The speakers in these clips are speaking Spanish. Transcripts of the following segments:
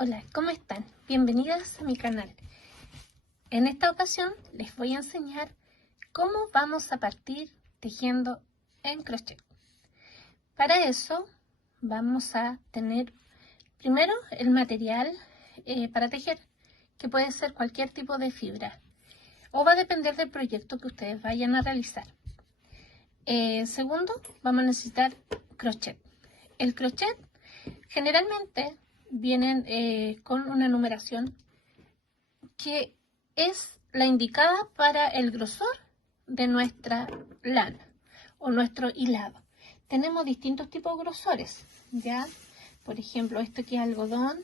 Hola, ¿cómo están? Bienvenidas a mi canal. En esta ocasión les voy a enseñar cómo vamos a partir tejiendo en crochet. Para eso vamos a tener primero el material para tejer, que puede ser cualquier tipo de fibra o va a depender del proyecto que ustedes vayan a realizar. Segundo, vamos a necesitar crochet. El crochet generalmente vienen con una numeración que es la indicada para el grosor de nuestra lana o nuestro hilado. Tenemos distintos tipos de grosores, ¿ya? Por ejemplo, esto que es algodón,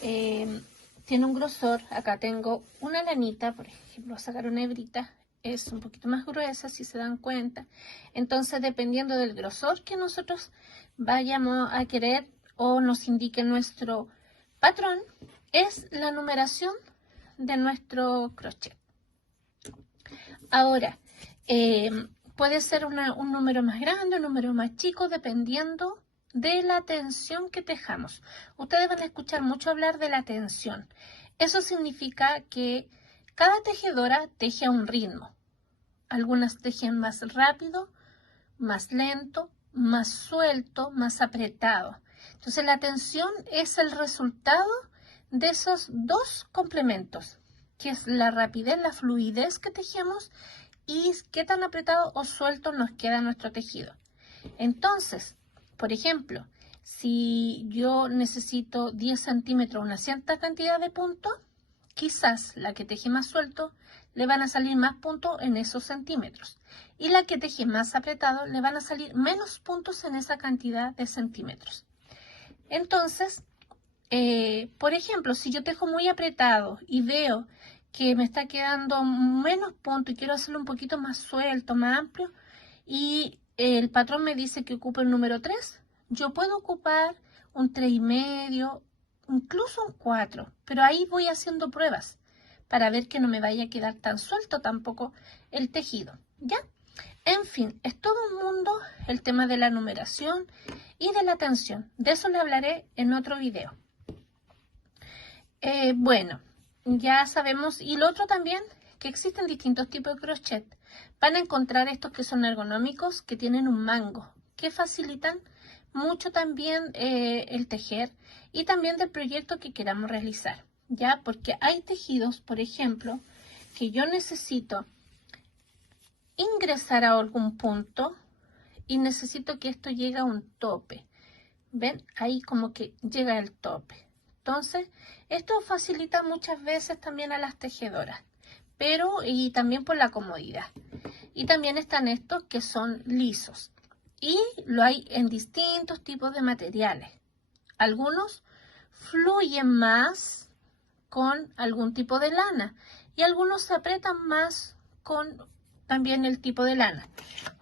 tiene un grosor. Acá tengo una lanita, por ejemplo, a sacar una hebrita, es un poquito más gruesa, si se dan cuenta. Entonces, dependiendo del grosor que nosotros vayamos a querer o nos indique nuestro patrón, es la numeración de nuestro crochet. Ahora, puede ser un número más grande, un número más chico, dependiendo de la tensión que tejamos. Ustedes van a escuchar mucho hablar de la tensión. Eso significa que cada tejedora teje a un ritmo. Algunas tejen más rápido, más lento, más suelto, más apretado. Entonces la tensión es el resultado de esos dos complementos, que es la rapidez, la fluidez que tejemos y qué tan apretado o suelto nos queda nuestro tejido. Entonces, por ejemplo, si yo necesito 10 centímetros, una cierta cantidad de puntos, quizás la que teje más suelto le van a salir más puntos en esos centímetros. Y la que teje más apretado le van a salir menos puntos en esa cantidad de centímetros. Entonces, por ejemplo, si yo tejo muy apretado y veo que me está quedando menos puntos y quiero hacerlo un poquito más suelto, más amplio, y el patrón me dice que ocupe el número 3, yo puedo ocupar un 3,5, incluso un 4, pero ahí voy haciendo pruebas para ver que no me vaya a quedar tan suelto tampoco el tejido, ¿ya? En fin, es todo un mundo el tema de la numeración y de la tensión. De eso le hablaré en otro video. Bueno, ya sabemos, y lo otro también, que existen distintos tipos de crochet. Van a encontrar estos que son ergonómicos, que tienen un mango, que facilitan mucho también el tejer y también del proyecto que queramos realizar, ¿ya? Porque hay tejidos, por ejemplo, que yo necesito ingresar a algún punto y necesito que esto llegue a un tope. ¿Ven? Ahí como que llega el tope. Entonces, esto facilita muchas veces también a las tejedoras, pero y también por la comodidad. Y también están estos que son lisos. Y lo hay en distintos tipos de materiales. Algunos fluyen más con algún tipo de lana y algunos se aprietan más con también el tipo de lana.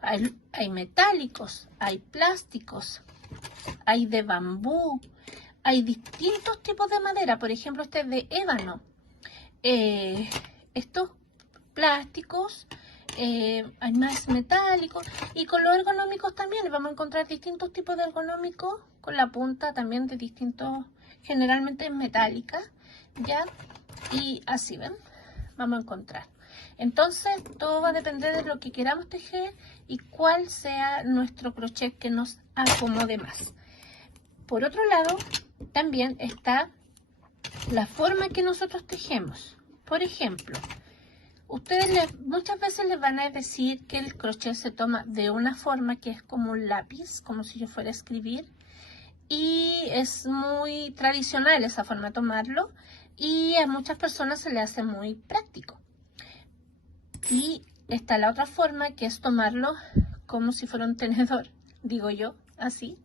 Hay metálicos, hay plásticos, hay de bambú, hay distintos tipos de madera. Por ejemplo, este es de ébano. Estos plásticos, hay más metálicos y con los ergonómicos también vamos a encontrar distintos tipos de ergonómicos con la punta también de distintos, generalmente metálica, ¿ya? Y así, ¿ven? Vamos a encontrar. Entonces, todo va a depender de lo que queramos tejer y cuál sea nuestro crochet que nos acomode más. Por otro lado, también está la forma que nosotros tejemos. Por ejemplo, ustedes muchas veces les van a decir que el crochet se toma de una forma que es como un lápiz, como si yo fuera a escribir. Y es muy tradicional esa forma de tomarlo y a muchas personas se le hace muy práctico. Y está la otra forma, que es tomarlo como si fuera un tenedor, digo yo, así.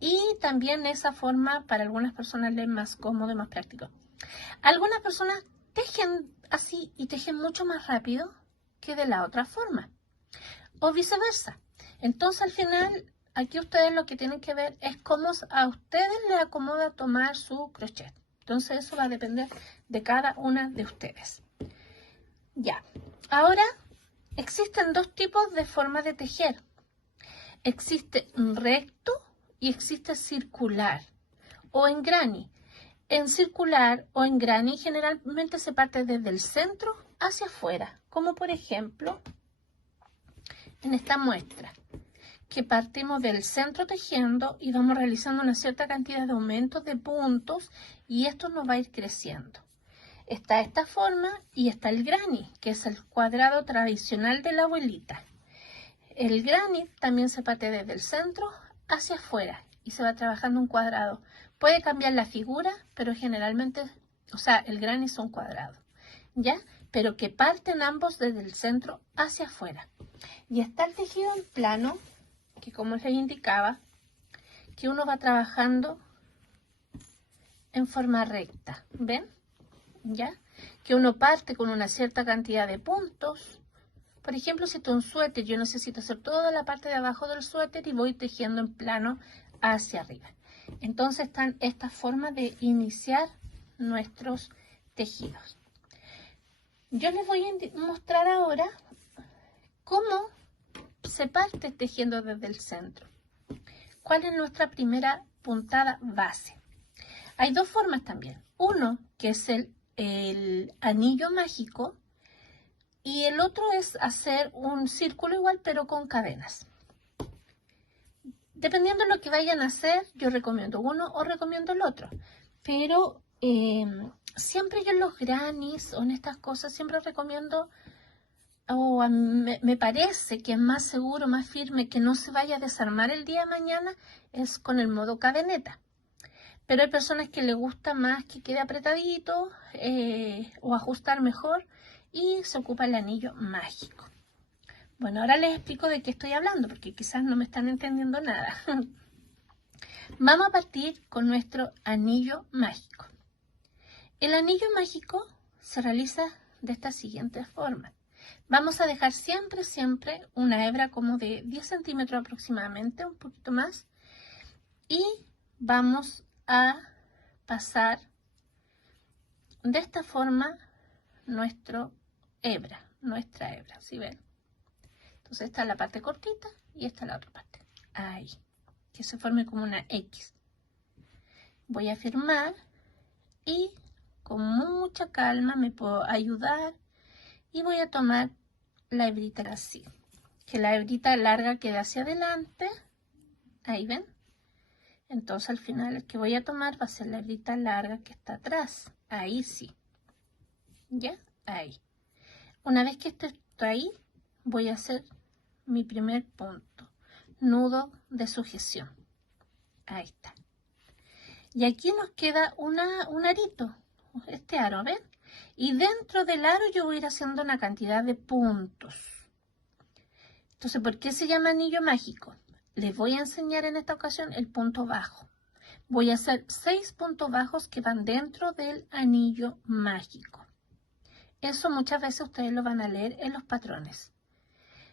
Y también esa forma para algunas personas les es más cómodo y más práctico. Algunas personas tejen así y tejen mucho más rápido que de la otra forma. O viceversa. Entonces al final, aquí ustedes lo que tienen que ver es cómo a ustedes les acomoda tomar su crochet. Entonces eso va a depender de cada una de ustedes. Ya. Ahora, existen dos tipos de formas de tejer. Existe recto y existe circular o en granny. En circular o en granny generalmente se parte desde el centro hacia afuera, como por ejemplo en esta muestra, que partimos del centro tejiendo y vamos realizando una cierta cantidad de aumentos de puntos y esto nos va a ir creciendo. Está esta forma y está el granny, que es el cuadrado tradicional de la abuelita. El granny también se parte desde el centro hacia afuera y se va trabajando un cuadrado. Puede cambiar la figura, pero generalmente, o sea, el granny es un cuadrado, ¿ya? Pero que parten ambos desde el centro hacia afuera. Y está el tejido en plano, que como les indicaba, que uno va trabajando en forma recta, ¿ven? ¿Ya? Que uno parte con una cierta cantidad de puntos. Por ejemplo, si esto es un suéter, yo necesito hacer toda la parte de abajo del suéter y voy tejiendo en plano hacia arriba. Entonces están estas formas de iniciar nuestros tejidos. Yo les voy a mostrar ahora cómo se parte tejiendo desde el centro. ¿Cuál es nuestra primera puntada base? Hay dos formas también. Uno, que es el anillo mágico, y el otro es hacer un círculo igual, pero con cadenas. Dependiendo de lo que vayan a hacer, yo recomiendo uno o recomiendo el otro. Pero siempre yo en los grannies o en estas cosas, siempre recomiendo, me parece que es más seguro, más firme, que no se vaya a desarmar el día de mañana, es con el modo cadeneta. Pero hay personas que les gusta más que quede apretadito o ajustar mejor y se ocupa el anillo mágico. Bueno, ahora les explico de qué estoy hablando porque quizás no me están entendiendo nada. Vamos a partir con nuestro anillo mágico. El anillo mágico se realiza de esta siguiente forma. Vamos a dejar siempre una hebra como de 10 centímetros aproximadamente, un poquito más. Y vamos a pasar de esta forma nuestra hebra, ¿sí ven? Entonces esta es la parte cortita y esta es la otra parte. Ahí, que se forme como una X. Voy a firmar y con mucha calma me puedo ayudar y voy a tomar la hebrita así. Que la hebrita larga quede hacia adelante. Ahí ven. Entonces al final el que voy a tomar va a ser la hebrita larga que está atrás. Ahí sí. ¿Ya? Ahí. Una vez que esto está ahí, voy a hacer mi primer punto. Nudo de sujeción. Ahí está. Y aquí nos queda un arito. Este aro, ¿ven? Y dentro del aro yo voy a ir haciendo una cantidad de puntos. Entonces, ¿por qué se llama anillo mágico? Les voy a enseñar en esta ocasión el punto bajo. Voy a hacer 6 puntos bajos que van dentro del anillo mágico. Eso muchas veces ustedes lo van a leer en los patrones.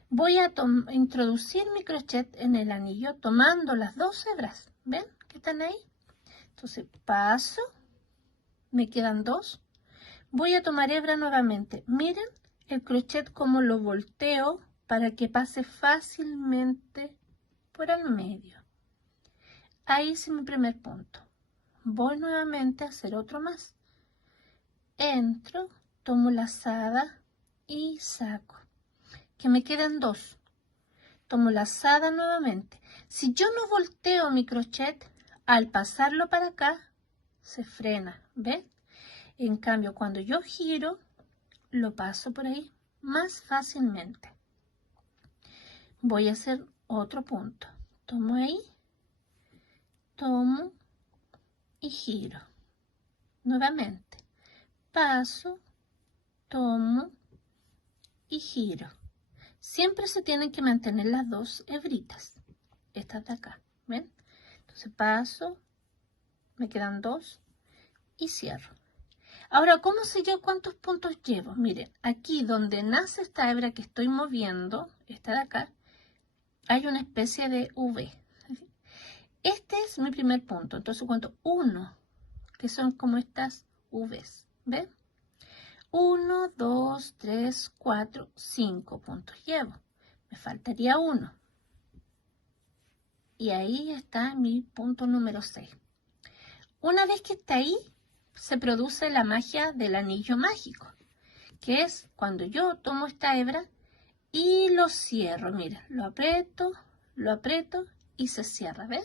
Voy a introducir mi crochet en el anillo tomando las 2 hebras. ¿Ven que están ahí? Entonces paso, me quedan 2. Voy a tomar hebra nuevamente. Miren el crochet como lo volteo para que pase fácilmente por el medio. Ahí hice mi primer punto. Voy nuevamente a hacer otro más. Entro, tomo lazada y saco. Que me queden 2. Tomo lazada nuevamente. Si yo no volteo mi crochet, al pasarlo para acá, se frena. ¿Ven? En cambio, cuando yo giro, lo paso por ahí más fácilmente. Voy a hacer otro punto. Tomo ahí, tomo y giro. Nuevamente. Paso, tomo y giro. Siempre se tienen que mantener las 2 hebritas. Estas de acá, ¿ven? Entonces paso, me quedan 2 y cierro. Ahora, ¿cómo sé yo cuántos puntos llevo? Miren, aquí donde nace esta hebra que estoy moviendo, esta de acá, hay una especie de V. Este es mi primer punto. Entonces cuento 1, que son como estas Vs. ¿Ven? 1, 2, 3, 4, 5 puntos llevo. Me faltaría 1. Y ahí está mi punto número 6. Una vez que está ahí, se produce la magia del anillo mágico, que es cuando yo tomo esta hebra y lo cierro. Miren, lo aprieto y se cierra, ¿ven?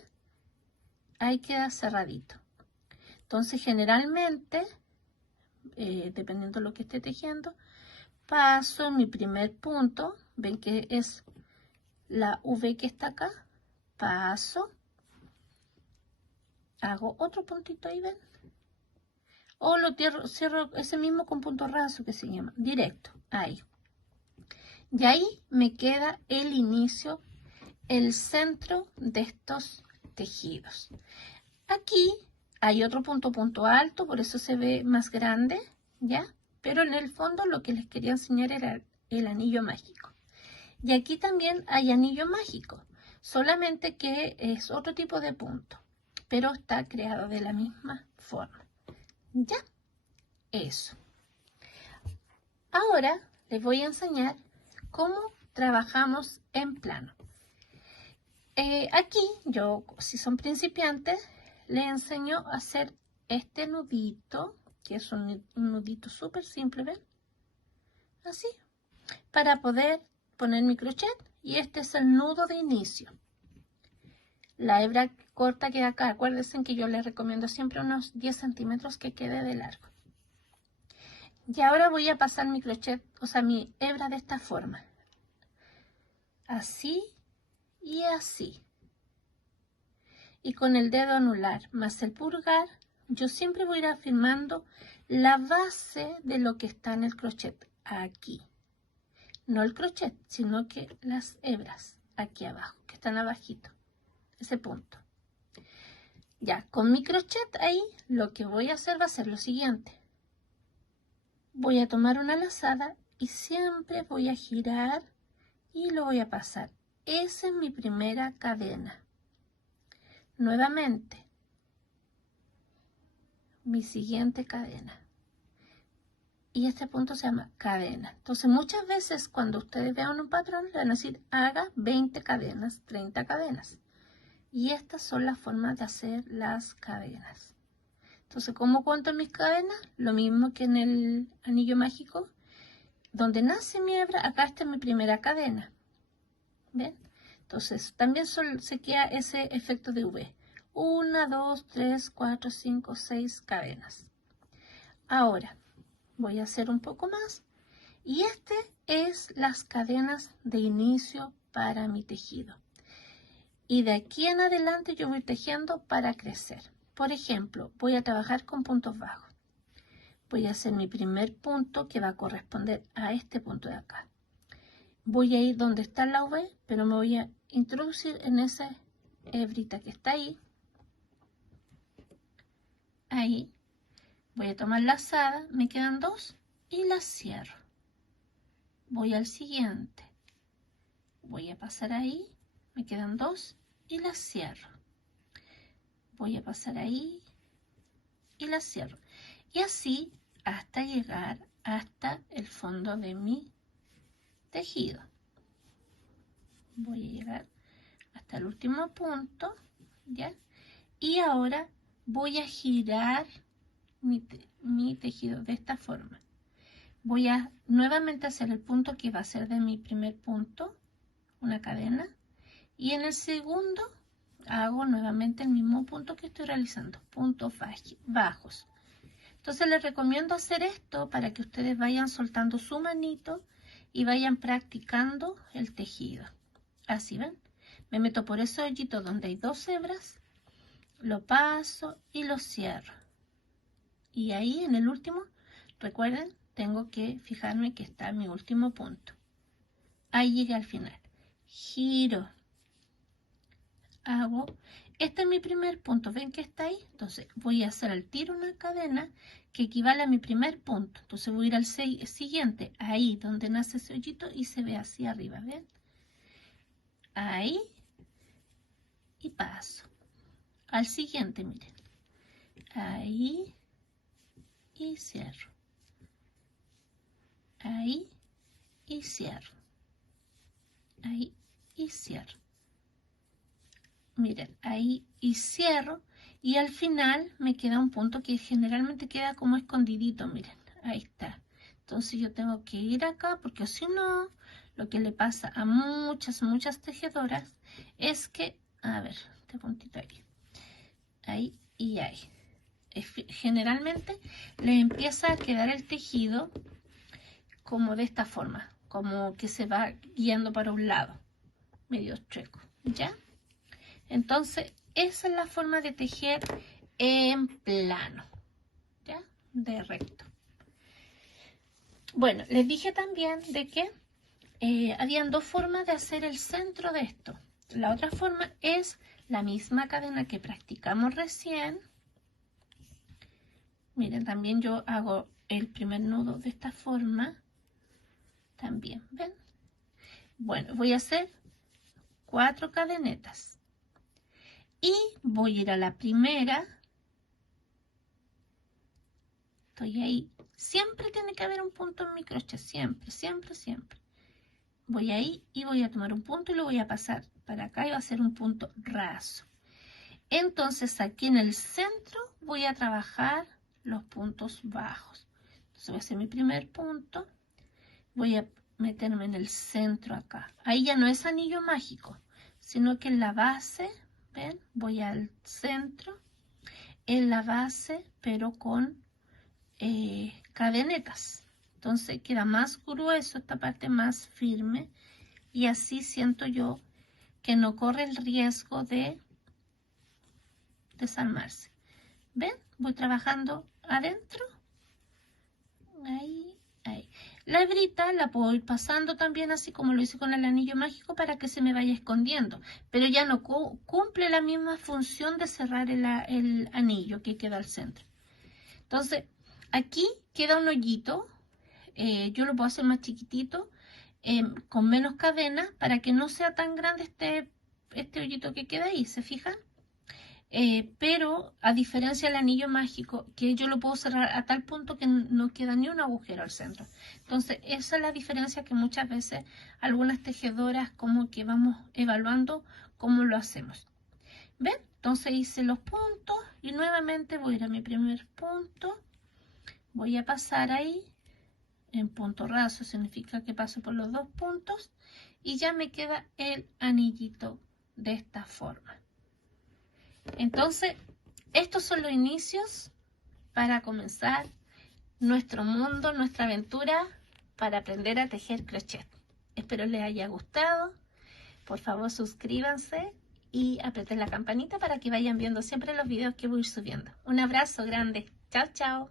Ahí queda cerradito. Entonces generalmente, dependiendo de lo que esté tejiendo, paso mi primer punto, ven que es la V que está acá, paso, hago otro puntito ahí, ven, o lo cierro ese mismo con punto raso que se llama, directo, ahí. Y ahí me queda el inicio, el centro de estos tejidos. Aquí hay otro punto alto, por eso se ve más grande, ¿ya? Pero en el fondo lo que les quería enseñar era el anillo mágico. Y aquí también hay anillo mágico, solamente que es otro tipo de punto, pero está creado de la misma forma. ¿Ya? Eso. Ahora les voy a enseñar cómo trabajamos en plano. Aquí yo, si son principiantes, les enseño a hacer este nudito, que es un nudito súper simple, ¿ven? Así, para poder poner mi crochet, y este es el nudo de inicio. La hebra corta queda acá, acuérdense que yo les recomiendo siempre unos 10 centímetros que quede de largo. Y ahora voy a pasar mi crochet, o sea, mi hebra de esta forma. Así y así. Y con el dedo anular más el pulgar, yo siempre voy a ir afirmando la base de lo que está en el crochet, aquí. No el crochet, sino que las hebras aquí abajo, que están abajito, ese punto. Ya, con mi crochet ahí, lo que voy a hacer va a ser lo siguiente. Voy a tomar una lazada y siempre voy a girar y lo voy a pasar. Esa es mi primera cadena. Nuevamente, mi siguiente cadena. Y este punto se llama cadena. Entonces, muchas veces cuando ustedes vean un patrón, le van a decir, haga 20 cadenas, 30 cadenas. Y estas son las formas de hacer las cadenas. Entonces, ¿cómo cuento mis cadenas? Lo mismo que en el anillo mágico. Donde nace mi hebra, acá está mi primera cadena. ¿Ven? Entonces, también se queda ese efecto de V. 1, 2, 3, 4, 5, 6 cadenas. Ahora, voy a hacer un poco más. Y este es las cadenas de inicio para mi tejido. Y de aquí en adelante yo voy tejiendo para crecer. Por ejemplo, voy a trabajar con puntos bajos. Voy a hacer mi primer punto que va a corresponder a este punto de acá. Voy a ir donde está la V, pero me voy a introducir en esa hebrita que está ahí. Ahí. Voy a tomar lazada, me quedan 2 y las cierro. Voy al siguiente. Voy a pasar ahí, me quedan 2 y las cierro. Voy a pasar ahí y las cierro. Y así hasta llegar hasta el fondo de mi tejido. Voy a llegar hasta el último punto, ¿ya? Y ahora voy a girar mi tejido de esta forma. Voy a nuevamente hacer el punto que va a ser de mi primer punto, una cadena, y en el segundo hago nuevamente el mismo punto que estoy realizando, puntos bajos. Entonces les recomiendo hacer esto para que ustedes vayan soltando su manito y vayan practicando el tejido. Así ven, me meto por ese hoyito donde hay 2 hebras, lo paso y lo cierro. Y ahí en el último, recuerden, tengo que fijarme que está mi último punto. Ahí llegué al final. Giro. Hago, este es mi primer punto, ven que está ahí, entonces voy a hacer al tiro una cadena que equivale a mi primer punto, entonces voy a ir al siguiente, ahí donde nace ese hoyito y se ve hacia arriba, ven, ahí y paso, al siguiente, miren, ahí y cierro, ahí y cierro, ahí y cierro. Miren, ahí y cierro, y al final me queda un punto que generalmente queda como escondidito, miren, ahí está. Entonces yo tengo que ir acá porque si no, lo que le pasa a muchas tejedoras es que, a ver, este puntito ahí, ahí y ahí. Generalmente le empieza a quedar el tejido como de esta forma, como que se va guiando para un lado, medio chueco, ¿ya? Entonces, esa es la forma de tejer en plano, ¿ya? De recto. Bueno, les dije también de que habían dos formas de hacer el centro de esto. La otra forma es la misma cadena que practicamos recién. Miren, también yo hago el primer nudo de esta forma. También, ¿ven? Bueno, voy a hacer 4 cadenetas. Y voy a ir a la primera. Estoy ahí. Siempre tiene que haber un punto en mi crochet. Siempre, siempre, siempre. Voy ahí y voy a tomar un punto y lo voy a pasar para acá y va a ser un punto raso. Entonces aquí en el centro voy a trabajar los puntos bajos. Entonces voy a hacer mi primer punto. Voy a meterme en el centro acá. Ahí ya no es anillo mágico, sino que en la base, ¿ven? Voy al centro, en la base, pero con cadenetas. Entonces queda más grueso, esta parte más firme, y así siento yo que no corre el riesgo de desarmarse. ¿Ven? Voy trabajando adentro. Ahí, ahí. La hebrita la puedo ir pasando también así como lo hice con el anillo mágico para que se me vaya escondiendo, pero ya no cumple la misma función de cerrar el anillo que queda al centro. Entonces, aquí queda un hoyito, yo lo puedo hacer más chiquitito, con menos cadena para que no sea tan grande este hoyito que queda ahí, ¿se fijan? Pero a diferencia del anillo mágico, que yo lo puedo cerrar a tal punto que no queda ni un agujero al centro. Entonces, esa es la diferencia que muchas veces algunas tejedoras como que vamos evaluando cómo lo hacemos. ¿Ven? Entonces hice los puntos y nuevamente voy a ir a mi primer punto. Voy a pasar ahí en punto raso, significa que paso por los dos puntos y ya me queda el anillito de esta forma. Entonces, estos son los inicios para comenzar nuestro mundo, nuestra aventura para aprender a tejer crochet. Espero les haya gustado. Por favor, suscríbanse y aprieten la campanita para que vayan viendo siempre los videos que voy subiendo. Un abrazo grande. Chao, chao.